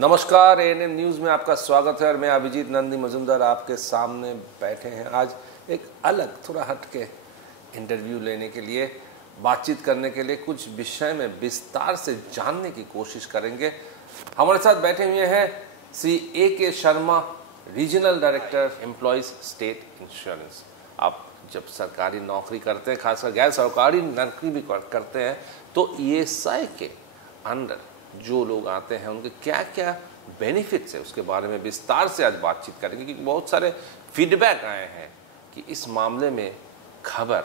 नमस्कार, ANN news में आपका स्वागत है और मैं अभिजीत नंदी मजुमदार आपके सामने बैठे हैं। आज एक अलग थोड़ा हटके इंटरव्यू लेने के लिए, बातचीत करने के लिए, कुछ विषय में विस्तार से जानने की कोशिश करेंगे। हमारे साथ बैठे हुए हैं Shri A.K. Sharma, regional director employees state insurance. आप जब सरकारी नौकरी करते हैं, खासकर गैर सरकारी नौकरी भी करते हैं, तो ESI के अंडर जो लोग आते हैं उनके क्या क्या बेनिफिट्स है उसके बारे में विस्तार से आज बातचीत करेंगे, क्योंकि बहुत सारे फीडबैक आए हैं कि इस मामले में खबर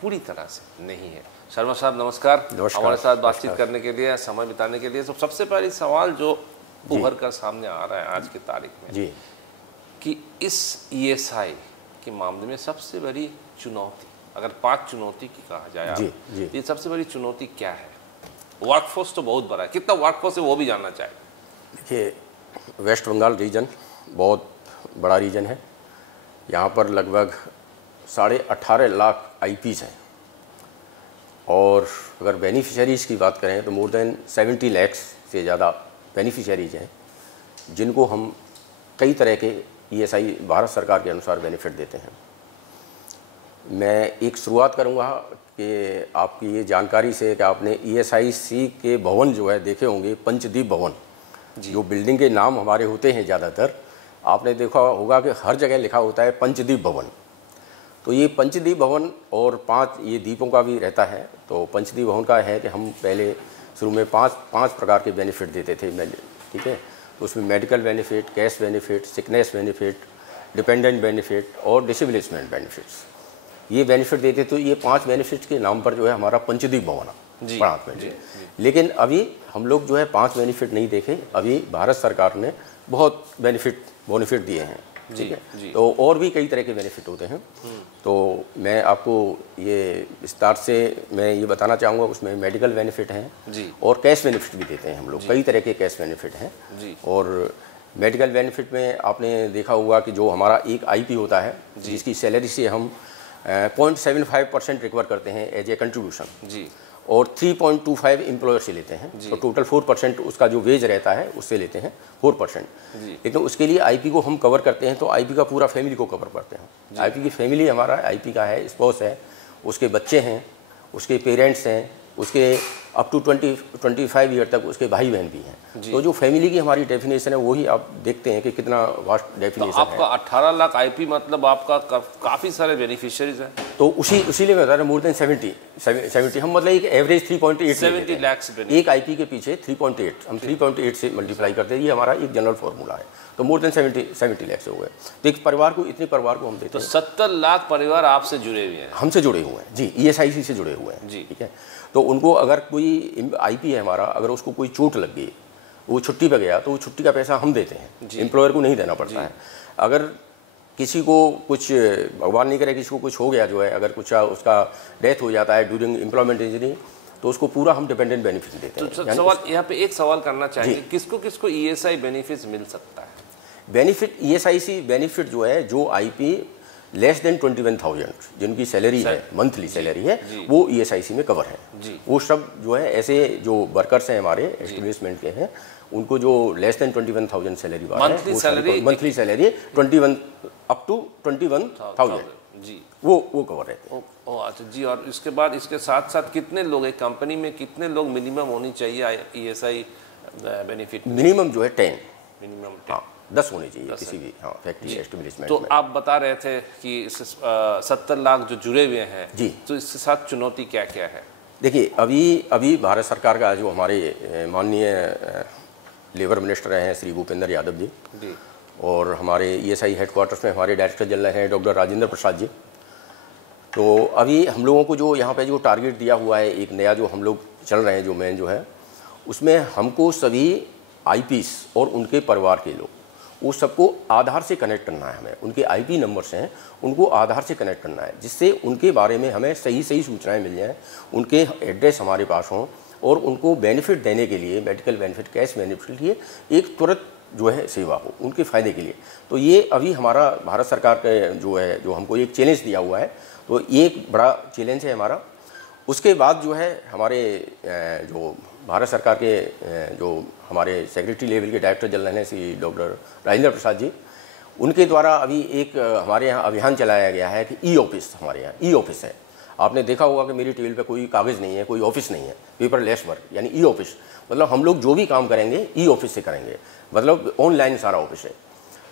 पूरी तरह से नहीं है। शर्मा साहब नमस्कार, हमारे साथ बातचीत करने के लिए, समय बिताने के लिए। सबसे पहली सवाल जो उभर कर सामने आ रहा है आज की तारीख में जी, कि इस ESI के मामले में सबसे बड़ी चुनौती, अगर 5 चुनौती की कहा जाए जी, जी। ये सबसे बड़ी चुनौती क्या है? वर्कफोर्स तो बहुत बड़ा है, कितना वर्कफोर्स है वो भी जानना चाहिए। देखिए, वेस्ट बंगाल रीजन बहुत बड़ा रीजन है। यहाँ पर लगभग 18.5 लाख IPs हैं और अगर बेनिफिशरीज़ की बात करें तो मोर देन 70 लाख से ज़्यादा बेनिफिशरीज हैं, जिनको हम कई तरह के ESI भारत सरकार के अनुसार बेनिफिट देते हैं। मैं एक शुरुआत करूँगा कि आपकी ये जानकारी से कि आपने ESIC के भवन जो है देखे होंगे, पंचदीप भवन, जो बिल्डिंग के नाम हमारे होते हैं ज़्यादातर, आपने देखा होगा कि हर जगह लिखा होता है पंचदीप भवन। तो ये पंचदीप भवन और 5 ये दीपों का भी रहता है। तो पंचदीप भवन का है कि हम पहले शुरू में 5 प्रकार के बेनिफिट देते थे, ठीक है। तो उसमें medical benefit, cash benefit, sickness benefit, dependent benefit और डिसेबलिसमेंट बेनिफिट्स, ये बेनिफिट देते। तो ये 5 बेनिफिट्स के नाम पर जो है हमारा पंचदीप भवन 5 बेनिफिट। लेकिन अभी हम लोग जो है 5 बेनिफिट नहीं देखे, अभी भारत सरकार ने बहुत बेनिफिट दिए हैं, ठीक है। तो और भी कई तरह के बेनिफिट होते हैं। तो मैं आपको ये विस्तार से मैं ये बताना चाहूँगा, उसमें मेडिकल बेनिफिट हैं और कैश बेनिफिट भी देते हैं हम लोग, कई तरह के कैश बेनिफिट हैं। और मेडिकल बेनिफिट में आपने देखा होगा कि जो हमारा एक IP होता है, जिसकी सैलरी से हम 0.75% रिकवर करते हैं एज ए कंट्रीब्यूशन जी, और 3.25 एम्प्लॉयर से लेते हैं। तो टोटल 4% उसका जो वेज रहता है उससे लेते हैं 4%। लेकिन उसके लिए IP को हम कवर करते हैं, तो IP का पूरा फैमिली को कवर करते हैं। IP की फैमिली हमारा IP का है, स्पाउस है, उसके बच्चे हैं, उसके पेरेंट्स हैं, उसके अप टू 25 ईयर तक उसके भाई बहन भी हैं। तो जो फैमिली की हमारी डेफिनेशन है वही आप देखते हैं कि कितना वास्ट डेफिनेशन है। आपका 18 लाख IP मतलब आपका काफ़ी सारे बेनिफिशियरीज हैं। तो उसी में बता रहे मोर देन 70 हम मतलब एक एवरेज 3.8 70 लाख एक IP के पीछे 3.8 हम 3.8 से मल्टीप्लाई करते हैं। ये हमारा एक जनरल फार्मूला है। तो मोर देन 70 लाख से हो गए। तो एक परिवार को, इतने परिवार को हम देते हैं। तो 70 लाख परिवार आपसे जुड़े हुए हैं, हमसे जुड़े हुए हैं जी, ESIC से जुड़े हुए हैं जी, ठीक है। तो उनको अगर कोई IP है हमारा, अगर उसको कोई चोट लग गई, वो छुट्टी पे गया, तो वो छुट्टी का पैसा हम देते हैं, एम्प्लॉयर को नहीं देना पड़ता है। अगर किसी को कुछ, भगवान नहीं करे, किसी को कुछ हो गया जो है, अगर कुछ उसका डेथ हो जाता है ड्यूरिंग एम्प्लॉयमेंट इंजरी, तो उसको पूरा हम डिपेंडेंट बेनिफिट देते हैं। तो सवाल यहाँ पे एक सवाल करना चाहिए, किसको किसको ESI बेनिफिट मिल सकता है? बेनिफिट ESIC बेनिफिट जो है, जो IP लेस देन 21,000 जिनकी सैलरी है, मंथली सैलरी है, वो ESIC में कवर है। वो सब जो है ऐसे जो वर्कर्स हैं हमारे एस्टेब्लिशमेंट के हैं, उनको जो लेस देन 21,000 सैलरी वाला है, मंथली सैलरी 21 अप टू 21,000 जी, वो कवर रहते हैं। अच्छा जी। और इसके बाद इसके साथ साथ कितने लोग, एक कंपनी में कितने लोग मिनिमम होनी चाहिए ESI बेनिफिट? मिनिमम जो है 10, मिनिमम 10 होने चाहिए किसी भी फैक्ट्री एस्टेब्लिशमेंट तो में। आप बता रहे थे कि 70 लाख जो जुड़े हुए हैं जी, तो इसके साथ चुनौती क्या क्या है? देखिए, अभी भारत सरकार का जो हमारे माननीय लेबर मिनिस्टर हैं श्री भूपेंद्र यादव जी, और हमारे ESI हेडक्वार्टर्स में हमारे डायरेक्टर जनरल हैं डॉक्टर राजेंद्र प्रसाद जी। तो अभी हम लोगों को जो यहाँ पे जो टारगेट दिया हुआ है, एक नया जो हम लोग चल रहे हैं, जो मेन जो है, उसमें हमको सभी IPs और उनके परिवार के लोग, वो सबको आधार से कनेक्ट करना है। हमें उनके IP नंबर्स हैं, उनको आधार से कनेक्ट करना है, जिससे उनके बारे में हमें सही सूचनाएं मिल जाएं, उनके एड्रेस हमारे पास हों, और उनको बेनिफिट देने के लिए, मेडिकल बेनिफिट, कैश बेनिफिट के लिए एक तुरंत जो है सेवा हो, उनके फ़ायदे के लिए। तो ये अभी हमारा भारत सरकार का जो है, जो हमको एक चैलेंज दिया हुआ है, तो ये एक बड़ा चैलेंज है हमारा। उसके बाद जो है हमारे जो भारत सरकार के जो हमारे सेक्रेटरी लेवल के डायरेक्टर जनरल हैं श्री डॉक्टर राजेंद्र प्रसाद जी, उनके द्वारा अभी एक हमारे यहाँ अभियान चलाया गया है कि ई ऑफिस, हमारे यहाँ ई ऑफिस है। आपने देखा होगा कि मेरी टेबल पे कोई कागज़ नहीं है, कोई ऑफिस नहीं है, पेपरलेस वर्क, यानी ई ऑफिस। मतलब हम लोग जो भी काम करेंगे ई ऑफिस से करेंगे, मतलब ऑनलाइन सारा ऑफिस है।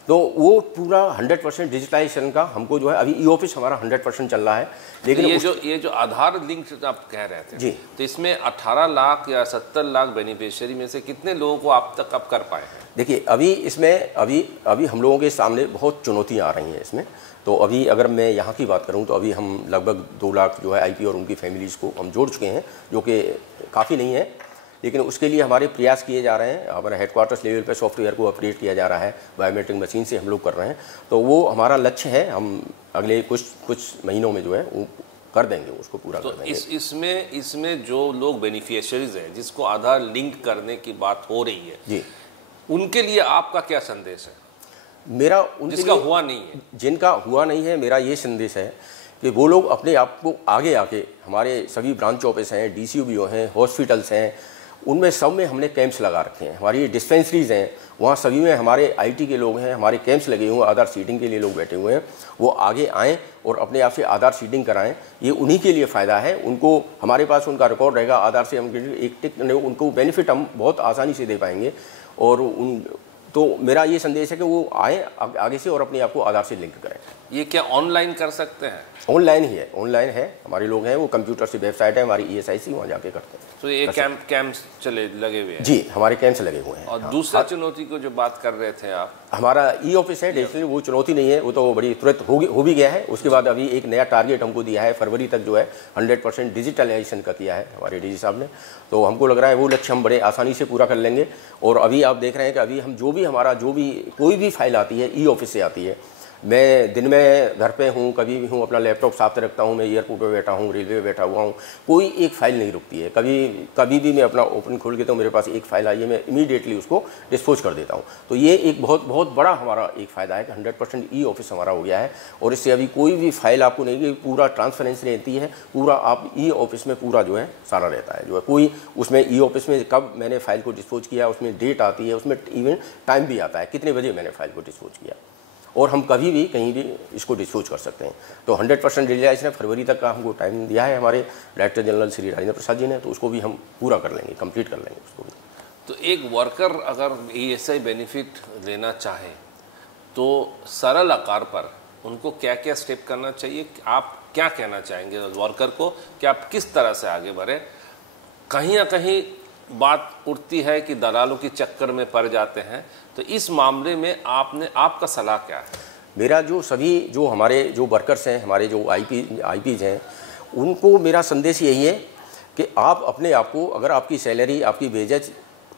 तो वो पूरा 100% डिजिटाइजेशन का हमको जो है अभी ई ऑफिस हमारा 100% चल रहा है। लेकिन ये जो आधार लिंक आप कह रहे थे जी, तो इसमें 18 लाख या 70 लाख बेनिफिशियरी में से कितने लोगों को आप तक अब कर पाए हैं? देखिए अभी इसमें अभी हम लोगों के सामने बहुत चुनौतियाँ आ रही हैं इसमें। तो अभी अगर मैं यहाँ की बात करूँ तो अभी हम लगभग 2 लाख जो है आईपी और उनकी फैमिलीज़ को हम जोड़ चुके हैं, जो कि काफ़ी नहीं है, लेकिन उसके लिए हमारे प्रयास किए जा रहे हैं। हमारे हेडक्वार्टर्स लेवल पे सॉफ्टवेयर को अपडेट किया जा रहा है, बायोमेट्रिक मशीन से हम लोग कर रहे हैं। तो वो हमारा लक्ष्य है, हम अगले कुछ महीनों में जो है वो कर देंगे, उसको पूरा कर देंगे। इसमें जो लोग बेनिफिशियरीज हैं जिसको आधार लिंक करने की बात हो रही है जी, उनके लिए आपका क्या संदेश है? मेरा जिसका हुआ नहीं है, जिनका हुआ नहीं है, मेरा ये संदेश है कि वो लोग अपने आप को आगे आके, हमारे सभी ब्रांच ऑफिस हैं, DCBO हैं, हॉस्पिटल्स हैं, उनमें सब में हमने कैंप्स लगा रखे हैं। हमारी डिस्पेंसरीज हैं, वहाँ सभी में हमारे IT के लोग हैं, हमारे कैंप्स लगे हुए हैं, आधार सीडिंग के लिए लोग बैठे हुए हैं। वो आगे आएँ और अपने आप से आधार सीडिंग कराएं, ये उन्हीं के लिए फ़ायदा है। उनको हमारे पास उनका रिकॉर्ड रहेगा, आधार से हम एक टिक उनको बेनिफिट हम बहुत आसानी से दे पाएंगे। और तो मेरा ये संदेश है कि वो आए आगे से और अपने आप को आधार से लिंक करें। ये क्या ऑनलाइन कर सकते हैं? ऑनलाइन ही है, ऑनलाइन है। हमारे लोग हैं, वो कंप्यूटर से वेबसाइट है हमारी ESIC, वहाँ जाके करते हैं। तो ये कैंप्स चले लगे हुए हैं? जी, हमारे कैंप्स लगे हुए हैं। और दूसरा चुनौती को जो बात कर रहे थे आप, हमारा ई ऑफिस है डिजिटली, वो चुनौती नहीं है, वो तो बड़ी तुरंत हो भी गया है। उसके बाद अभी एक नया टारगेट हमको दिया है, फरवरी तक जो है 100% डिजिटलाइजेशन का किया है हमारे DG साहब ने। तो हमको लग रहा है वो लक्ष्य हम बड़े आसानी से पूरा कर लेंगे। और अभी आप देख रहे हैं कि अभी हम जो भी कोई भी फाइल आती है ई ऑफिस से आती है। मैं दिन में घर पे हूँ, कभी भी हूँ, अपना लैपटॉप साथ रखता हूँ, मैं एयरपोर्ट पे बैठा हूँ, रेलवे पे बैठा हुआ हूँ, कोई एक फ़ाइल नहीं रुकती है। कभी भी मैं अपना ओपन खोल के तो मेरे पास एक फ़ाइल आई है, मैं इमीडिएटली उसको डिस्पोज कर देता हूँ। तो ये एक बहुत बड़ा हमारा एक फ़ायदा है कि 100% ई ऑफिस हमारा हो गया है। और इससे अभी कोई भी फाइल आपको नहीं, पूरा ट्रांसपेरेंसी रहती है, पूरा आप ई ऑफिस में पूरा जो है सारा रहता है। जो है कोई उसमें ई ऑफिस में कब मैंने फ़ाइल को डिस्पोज किया, उसमें डेट आती है, उसमें इवन टाइम भी आता है, कितने बजे मैंने फ़ाइल को डिस्पोज किया, और हम कभी भी कहीं भी इसको डिस्पोज कर सकते हैं। तो 100% डिजिटाइजेशन है, फरवरी तक का हमको टाइम दिया है हमारे डायरेक्टर जनरल श्री राजेंद्र प्रसाद जी ने। तो उसको भी हम पूरा कर लेंगे, कंप्लीट कर लेंगे उसको भी। तो एक वर्कर अगर ESI बेनिफिट लेना चाहे तो सरल आकार पर उनको क्या क्या स्टेप करना चाहिए? आप क्या कहना चाहेंगे वर्कर को कि आप किस तरह से आगे बढ़े? कहीं ना कहीं बात उठती है कि दलालों की चक्कर में पड़ जाते हैं, तो इस मामले में आपका सलाह क्या है? मेरा जो हमारे जो वर्कर्स हैं, हमारे जो IPs हैं, उनको मेरा संदेश यही है कि आप अपने आप को, अगर आपकी सैलरी, आपकी वेजेज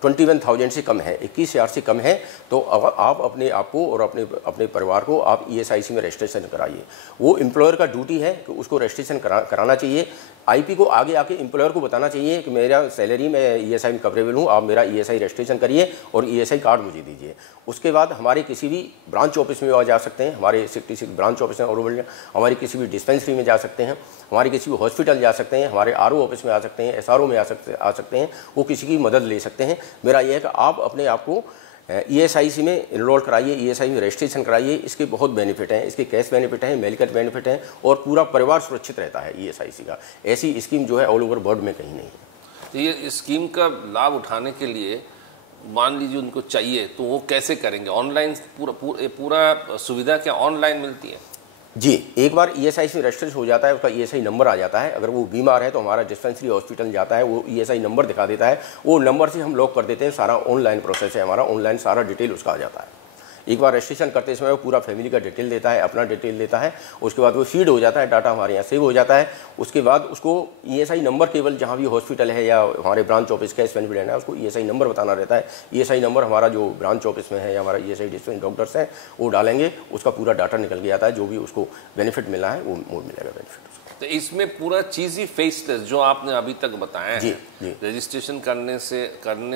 21,000 से कम है, 21,000 से कम है, तो आप अपने आप को और अपने परिवार को आप ESIC में रजिस्ट्रेशन कराइए। वो एम्प्लॉयर का ड्यूटी है कि उसको रजिस्ट्रेशन कराना चाहिए। IP को आगे आके एम्प्लॉयर को बताना चाहिए कि मेरा सैलरी में ESI में कवरेबल हूँ, आप मेरा ESI रजिस्ट्रेशन करिए और ESI कार्ड मुझे दीजिए। उसके बाद हमारे किसी भी ब्रांच ऑफिस में जा सकते हैं, हमारे 66 ब्रांच ऑफिस हैं और हमारी किसी भी डिस्पेंसरी में जा सकते हैं, हमारे किसी भी हॉस्पिटल जा सकते हैं, हमारे RO ऑफिस में आ सकते हैं, SRO में आ सकते हैं, वो किसी की मदद ले सकते हैं। मेरा यह है कि आप अपने आप को ESIC में इनरोल कराइए, ESI में रजिस्ट्रेशन कराइए। इसके बहुत बेनिफिट हैं, इसके कैश बेनिफिट हैं, मेडिकल बेनिफिट हैं, और पूरा परिवार सुरक्षित रहता है ESIC का। ऐसी स्कीम जो है ऑल ओवर वर्ल्ड में कहीं नहीं है। तो ये स्कीम का लाभ उठाने के लिए मान लीजिए उनको चाहिए, तो वो कैसे करेंगे? ऑनलाइन पूरा सुविधा क्या ऑनलाइन मिलती है? जी, एक बार ESIC में रजिस्टर हो जाता है, उसका ESI नंबर आ जाता है। अगर वो बीमार है तो हमारा डिस्पेंसरी हॉस्पिटल जाता है, वो ESI नंबर दिखा देता है, वो नंबर से हम लॉक कर देते हैं। सारा ऑनलाइन प्रोसेस है हमारा, ऑनलाइन सारा डिटेल उसका आ जाता है। एक बार रजिस्ट्रेशन करते समय वो पूरा फैमिली का डिटेल देता है, अपना डिटेल देता है। उसके बाद वो फीड हो जाता है, डाटा हमारे यहाँ सेव हो जाता है। उसके बाद उसको ESI नंबर केवल जहाँ भी हॉस्पिटल है या हमारे ब्रांच ऑफिस कैश बेनिफिट है, उसको ESI नंबर बताना रहता है। ESI नंबर हमारा जो ब्रांच ऑफिस में है या हमारा ESI डिस्पेंस डॉक्टर्स हैं वो डालेंगे, उसका पूरा डाटा निकल के आता है। जो भी उसको बेनिफिट मिला है वो मिलेगा बेनिफिट। तो इसमें पूरा चीज़ ही फेसलेस जो आपने अभी तक बताया है, जी। रजिस्ट्रेशन करने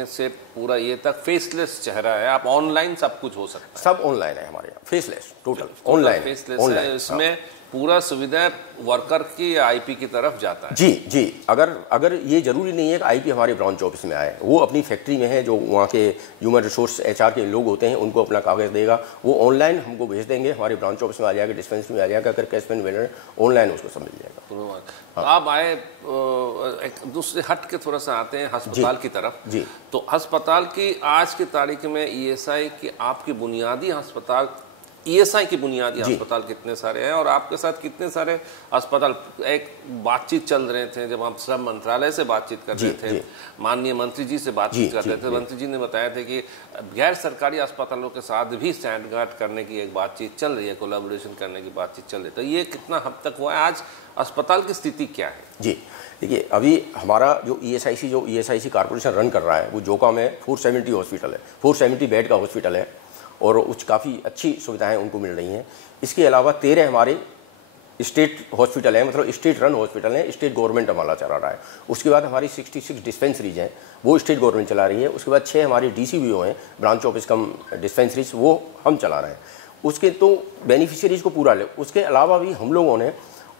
से पूरा ये तक फेसलेस चेहरा है। आप ऑनलाइन सब कुछ हो सकता है, सब ऑनलाइन है हमारे यहाँ, फेसलेस, टोटल ऑनलाइन फेसलेस है। इसमें पूरा सुविधा वर्कर की या आईपी की तरफ जाता है? जी जी, अगर ये जरूरी नहीं है कि आईपी हमारे ब्रांच ऑफिस में आए, वो अपनी फैक्ट्री में है, जो वहाँ के ह्यूमन रिसोर्स एचआर के लोग होते हैं उनको अपना कागज़ देगा, वो ऑनलाइन हमको भेज देंगे, हमारे ब्रांच ऑफिस में आ जाएगा, डिस्पेंसरी में आ जाएगा, अगर कैश पेमेंट ऑनलाइन उसको सब मिल जाएगा। तो आप आए एक दूसरे हट के थोड़ा सा आते हैं अस्पताल की तरफ। जी, तो अस्पताल की आज की तारीख में ईएसआई की आपकी बुनियादी अस्पताल, ईएसआई की बुनियादी अस्पताल कितने सारे हैं और आपके साथ कितने सारे अस्पताल? एक बातचीत चल रहे थे जब हम श्रम मंत्रालय से बातचीत कर रहे थे, माननीय मंत्री जी से बातचीत कर रहे थे, मंत्री जी ने बताया था कि गैर सरकारी अस्पतालों के साथ भी स्टैंडगार्ड करने की एक बातचीत चल रही है, कोलैबोरेशन करने की बातचीत चल रही है। तो ये कितना हद तक हुआ है? आज अस्पताल की स्थिति क्या है? जी देखिए, अभी हमारा जो ईएसआईसी कॉर्पोरेशन रन कर रहा है वो जोका में 470 हॉस्पिटल है, 470 बेड का हॉस्पिटल है और उस काफ़ी अच्छी सुविधाएं उनको मिल रही हैं। इसके अलावा 13 हमारे स्टेट हॉस्पिटल है, मतलब स्टेट रन हॉस्पिटल है, स्टेट गवर्नमेंट हमारा चला रहा है। उसके बाद हमारी 66 डिस्पेंसरीज हैं, वो स्टेट गवर्नमेंट चला रही है। उसके बाद 6 हमारे डीसीबीओ हैं, ब्रांच ऑफिस कम डिस्पेंसरीज, वो हम चला रहे हैं। उसके तो बेनिफिशियरीज को पूरा ले। उसके अलावा भी हम लोगों ने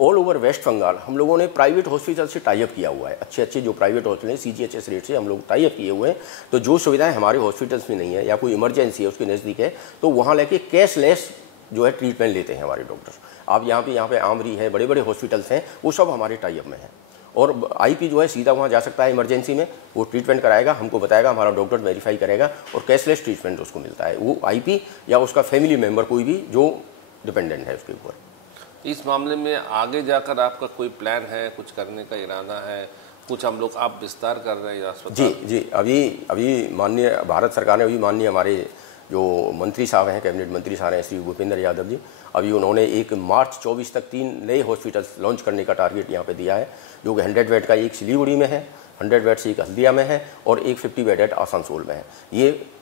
ऑल ओवर वेस्ट बंगाल हम लोगों ने प्राइवेट हॉस्पिटल से टाई अप किया हुआ है। अच्छे जो प्राइवेट हॉस्पिटल हैं CGHS रेट से हम लोग टाई अप किए हुए हैं। तो जो सुविधाएं हमारे हॉस्पिटल्स में नहीं है या कोई इमरजेंसी है उसके नज़दीक है, तो वहाँ लेके कैशलेस जो है ट्रीटमेंट लेते हैं हमारे डॉक्टर्स। आप यहाँ पे आमरी है, बड़े बड़े हॉस्पिटल्स हैं, वो सब हमारे टाई अप में हैं। और आईपी जो है सीधा वहाँ जा सकता है इमरजेंसी में, वो ट्रीटमेंट कराएगा, हमको बताएगा, हमारा डॉक्टर वेरीफाई करेगा और कैशलेस ट्रीटमेंट उसको मिलता है। वो आईपी या उसका फैमिली मेम्बर कोई भी जो डिपेंडेंट है उसके ऊपर। इस मामले में आगे जाकर आपका कोई प्लान है, कुछ करने का इरादा है, कुछ हम लोग आप विस्तार कर रहे हैं अस्पताल? जी, अभी माननीय भारत सरकार ने, अभी माननीय हमारे जो मंत्री साहब हैं, कैबिनेट मंत्री साहब हैं श्री भूपेंद्र यादव जी, अभी उन्होंने एक मार्च 24 तक 3 नए हॉस्पिटल्स लॉन्च करने का टारगेट यहाँ पे दिया है, जो कि 100 बेड का एक सिलीगुड़ी में है, 100 बेड से एक हल्दिया में है और एक 50 बेड आसनसोल में है।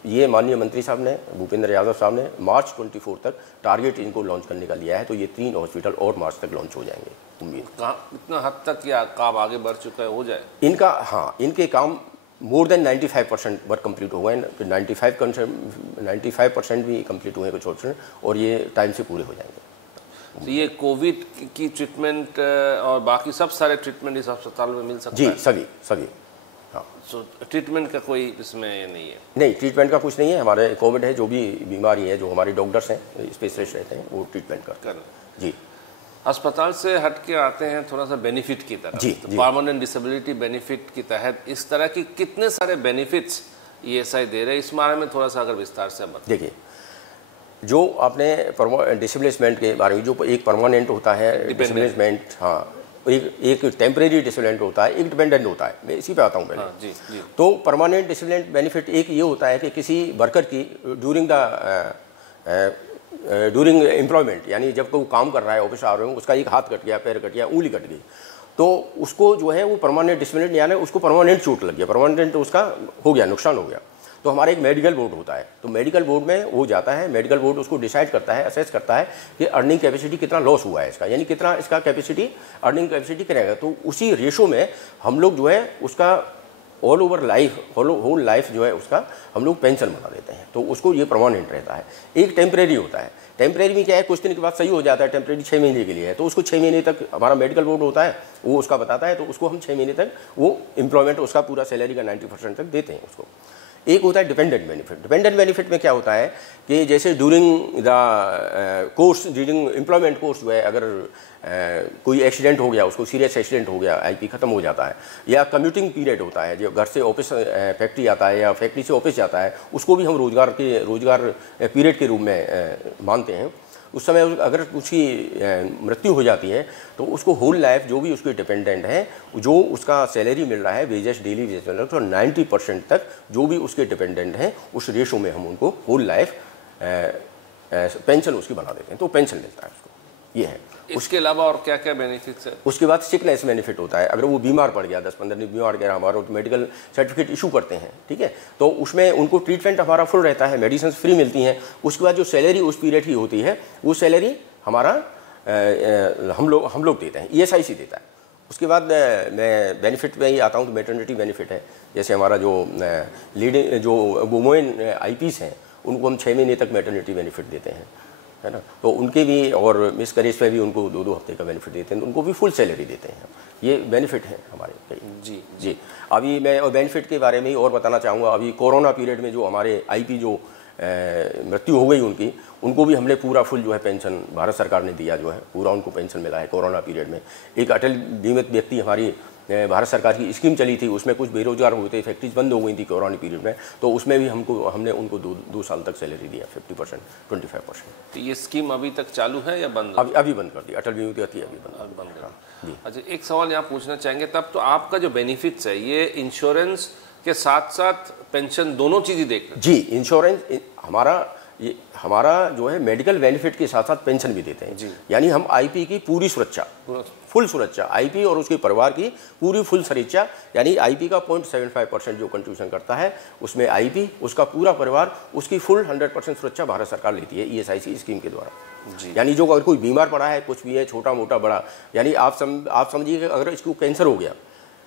ये माननीय मंत्री साहब ने, भूपेंद्र यादव साहब ने मार्च 24 तक टारगेट इनको लॉन्च करने का लिया है। तो ये 3 हॉस्पिटल और मार्च तक लॉन्च हो जाएंगे, उम्मीद। इतना हद तक या काम आगे बढ़ चुका है, हो जाए इनका? हाँ, इनके काम मोर देन 95% वर्क कंप्लीट हो गए, 95% भी कंप्लीट हुए कुछ ऑप्शन, और ये टाइम से पूरे हो जाएंगे। तो ये कोविड की ट्रीटमेंट और बाकी सब सारे ट्रीटमेंट इस अस्पताल में मिल सकता है? जी, सभी। हाँ, सो ट्रीटमेंट का कोई इसमें नहीं है? नहीं, ट्रीटमेंट का कुछ नहीं है। हमारे कोविड है, जो भी बीमारी है, जो हमारे डॉक्टर्स हैं, स्पेशलिस्ट रहते हैं, वो ट्रीटमेंट करते हैं। जी। अस्पताल से हट के आते हैं थोड़ा सा बेनिफिट की तरफ। जी, परमानेंट डिसेबिलिटी बेनिफिट के तहत इस तरह की कितने सारे बेनिफिट्स ईएसआई दे रहे हैं, इस बारे में थोड़ा सा अगर विस्तार से बताएं। देखिए, जो आपने डिसेबलिसमेंट के बारे में, जो एक परमानेंट होता है डिसेबलिसमेंट, हाँ, एक टेम्परेरी डिसेबलेंट होता है, एक डिपेंडेंट होता है। मैं इसी पे आता हूँ पहले। हाँ, जी। तो परमानेंट डिसेबलेंट बेनिफिट एक ये होता है कि किसी वर्कर की ड्यूरिंग एम्प्लॉयमेंट, यानी जब कोई काम कर रहा है, ऑफिस आ रहे हो, उसका एक हाथ कट गया, पैर कट गया, उंगली कट गई, तो उसको जो है वो परमानेंट डिसेबलेंट, यानी उसको परमानेंट चोट लग गया, परमानेंट उसका हो गया, नुकसान हो गया। तो हमारा एक मेडिकल बोर्ड होता है, तो मेडिकल बोर्ड में वो जाता है, मेडिकल बोर्ड उसको डिसाइड करता है, असेस करता है कि अर्निंग कैपेसिटी कितना लॉस हुआ है इसका, यानी कितना इसका कैपेसिटी, अर्निंग कैपेसिटी करेगा। तो उसी रेशो में हम लोग जो है उसका all over life, whole life जो है उसका हम लोग पेंशन बना देते हैं। तो उसको ये परमानेंट रहता है। एक टेम्परेरी होता है, टेम्परेरी में क्या है, कुछ दिन के बाद सही हो जाता है, टेम्परेरी 6 महीने के लिए है, तो उसको 6 महीने तक हमारा मेडिकल बोर्ड होता है, वो उसका बताता है, तो उसको हम 6 महीने तक वो एम्प्लॉयमेंट उसका पूरा सैलरी का 90% तक देते हैं उसको। एक होता है डिपेंडेंट बेनिफिट। डिपेंडेंट बेनिफिट में क्या होता है कि जैसे during the course, during employment course जो है, अगर कोई एक्सीडेंट हो गया, उसको सीरियस एक्सीडेंट हो गया, आईपी खत्म हो जाता है, या कम्यूटिंग पीरियड होता है, जो घर से ऑफिस फैक्ट्री आता है या फैक्ट्री से ऑफिस जाता है, उसको भी हम रोजगार पीरियड के रूप में मानते हैं। उस समय अगर उसकी मृत्यु हो जाती है तो उसको होल लाइफ, जो भी उसके डिपेंडेंट है, जो उसका सैलरी मिल रहा है, वेजेस, डेली वेजेस मिल रहा है, तो 90% तक जो भी उसके डिपेंडेंट हैं उस रेशो में हम उनको होल लाइफ पेंशन उसकी बना देते हैं, तो पेंशन मिलता है उसको। ये है। इसके अलावा और क्या क्या बेनिफिट्स है? उसके बाद सिकनेस बेनिफिट होता है। अगर वो बीमार पड़ गया, 10-15 दिन बीमार गया, हमारा तो मेडिकल सर्टिफिकेट इशू करते हैं, ठीक है, तो उसमें उनको ट्रीटमेंट हमारा फुल रहता है, मेडिसिन फ्री मिलती हैं। उसके बाद जो सैलरी उस पीरियड की होती है, वो सैलरी हमारा हम लोग देते हैं, ESIC देता है। उसके बाद मैं बेनिफिट में ही आता हूँ, तो मैटरनिटी बेनिफिट है। जैसे हमारा जो लीडिंग जो वुमेन IPs हैं, उनको हम 6 महीने तक मैटरनिटी बेनिफिट देते हैं। है ना। तो उनके भी और मिस करेज पे भी उनको 2-2 हफ्ते का बेनिफिट देते हैं, उनको भी फुल सैलरी देते हैं। ये बेनिफिट है हमारे कई। जी अभी मैं और बेनिफिट के बारे में ही और बताना चाहूँगा। अभी कोरोना पीरियड में जो हमारे आईपी जो मृत्यु हो गई उनको भी हमने पूरा फुल जो है पेंशन भारत सरकार ने दिया, जो है पूरा उनको पेंशन मिला है कोरोना पीरियड में। एक अटल बीमित व्यक्ति हमारी भारत सरकार की स्कीम चली थी, उसमें कुछ बेरोजगार हुए थे, फैक्ट्रीज बंद हो गई थी कोरोना पीरियड में, तो उसमें भी हमने उनको 2 साल तक सैलरी दिया 50%, 25%। तो ये स्कीम अभी तक चालू है या बंद? अभी बंद कर दी, अटल बीमित व्यक्ति अभी बंद कर दी। अच्छा, एक सवाल यहाँ पूछना चाहेंगे, तब तो आपका जो बेनिफिट्स है ये इंश्योरेंस के साथ साथ पेंशन दोनों चीज़ें देख? जी, इंश्योरेंस हमारा जो है मेडिकल बेनिफिट के साथ साथ पेंशन भी देते हैं। यानी हम आईपी की पूरी सुरक्षा, फुल सुरक्षा, आईपी और उसके परिवार की पूरी फुल सुरक्षा, यानी आईपी का 0.75% जो कंट्रीब्यूशन करता है उसमें आईपी, उसका पूरा परिवार, उसकी फुल 100% सुरक्षा भारत सरकार लेती है ईएसआईसी स्कीम के द्वारा। यानी जो अगर कोई बीमार पड़ा है, कुछ भी है, छोटा मोटा बड़ा, यानी आप समझिए अगर इसको कैंसर हो गया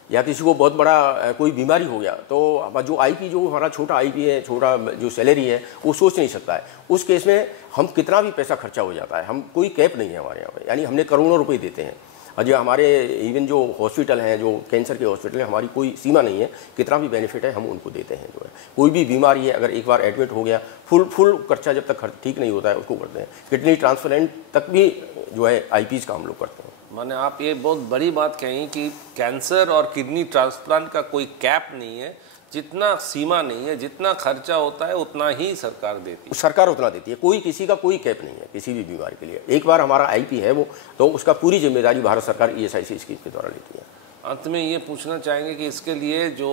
या किसी को बहुत बड़ा कोई बीमारी हो गया, तो जो आईपी, जो हमारा छोटा आईपी है, छोटा जो सैलरी है, वो सोच नहीं सकता है। उस केस में हम कितना भी पैसा खर्चा हो जाता है, हम कोई कैप नहीं है हमारे यहाँ पे, यानी हमने करोड़ों रुपए देते हैं। और जो हमारे इवन जो हॉस्पिटल हैं, जो कैंसर के हॉस्पिटल है, हमारी कोई सीमा नहीं है, कितना भी बेनिफिट है हम उनको देते हैं। जो है कोई भी बीमारी है, अगर एक बार एडमिट हो गया, फुल खर्चा जब तक ठीक नहीं होता है उसको करते हैं। किडनी ट्रांसप्लांट तक भी जो है आईपीज का हम लोग करते हैं। माने आप ये बहुत बड़ी बात कही कि कैंसर और किडनी ट्रांसप्लांट का कोई कैप नहीं है, जितना सीमा नहीं है, जितना खर्चा होता है उतना ही सरकार देती है। सरकार उतना देती है, कोई किसी का कोई कैप नहीं है किसी भी बीमारी के लिए। एक बार हमारा आईपी है वो, तो उसका पूरी जिम्मेदारी भारत सरकार ईएसआईसी स्कीम के द्वारा लेती है। अंत में ये पूछना चाहेंगे कि इसके लिए जो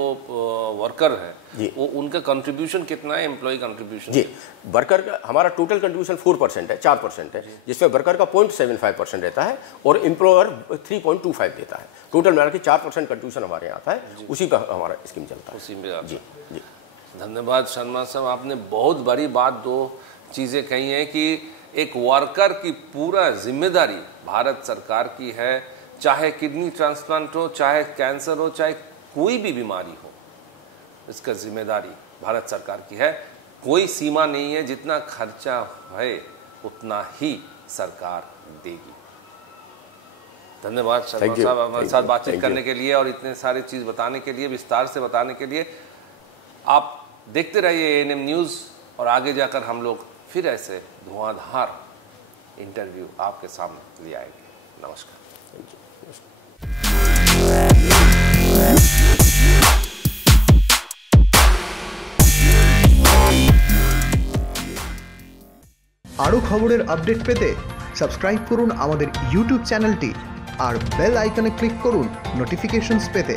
वर्कर है वो उनका कंट्रीब्यूशन कितना है, एम्प्लॉय कंट्रीब्यूशन? जी, वर्कर का हमारा टोटल कंट्रीब्यूशन 4% है, 4% है, जिसमें वर्कर का 0.75% रहता है और एम्प्लॉयर 3.25 देता है। टोटल मिला के 4% कंट्रीब्यूशन हमारे यहाँ आता है, उसी का हमारा स्कीम चलता है। उसी में आता जी जी। धन्यवाद शर्मा साहब, आपने बहुत बड़ी बात, 2 चीज़ें कही हैं कि एक वर्कर की पूरा जिम्मेदारी भारत सरकार की है, चाहे किडनी ट्रांसप्लांट हो, चाहे कैंसर हो, चाहे कोई भी बीमारी हो, इसका जिम्मेदारी भारत सरकार की है। कोई सीमा नहीं है, जितना खर्चा है उतना ही सरकार देगी। धन्यवाद शर्मा साहब हमारे साथ बातचीत करने के लिए और इतने सारी चीज़ बताने के लिए, विस्तार से बताने के लिए। आप देखते रहिए एएनएम न्यूज़ और आगे जाकर हम लोग फिर ऐसे धुआंधार इंटरव्यू आपके सामने ले आएंगे। नमस्कार। আরো খবরের আপডেট পেতে সাবস্ক্রাইব করুন আমাদের ইউটিউব চ্যানেলটি আর বেল আইকনে ক্লিক করুন নোটিফিকেশনস পেতে।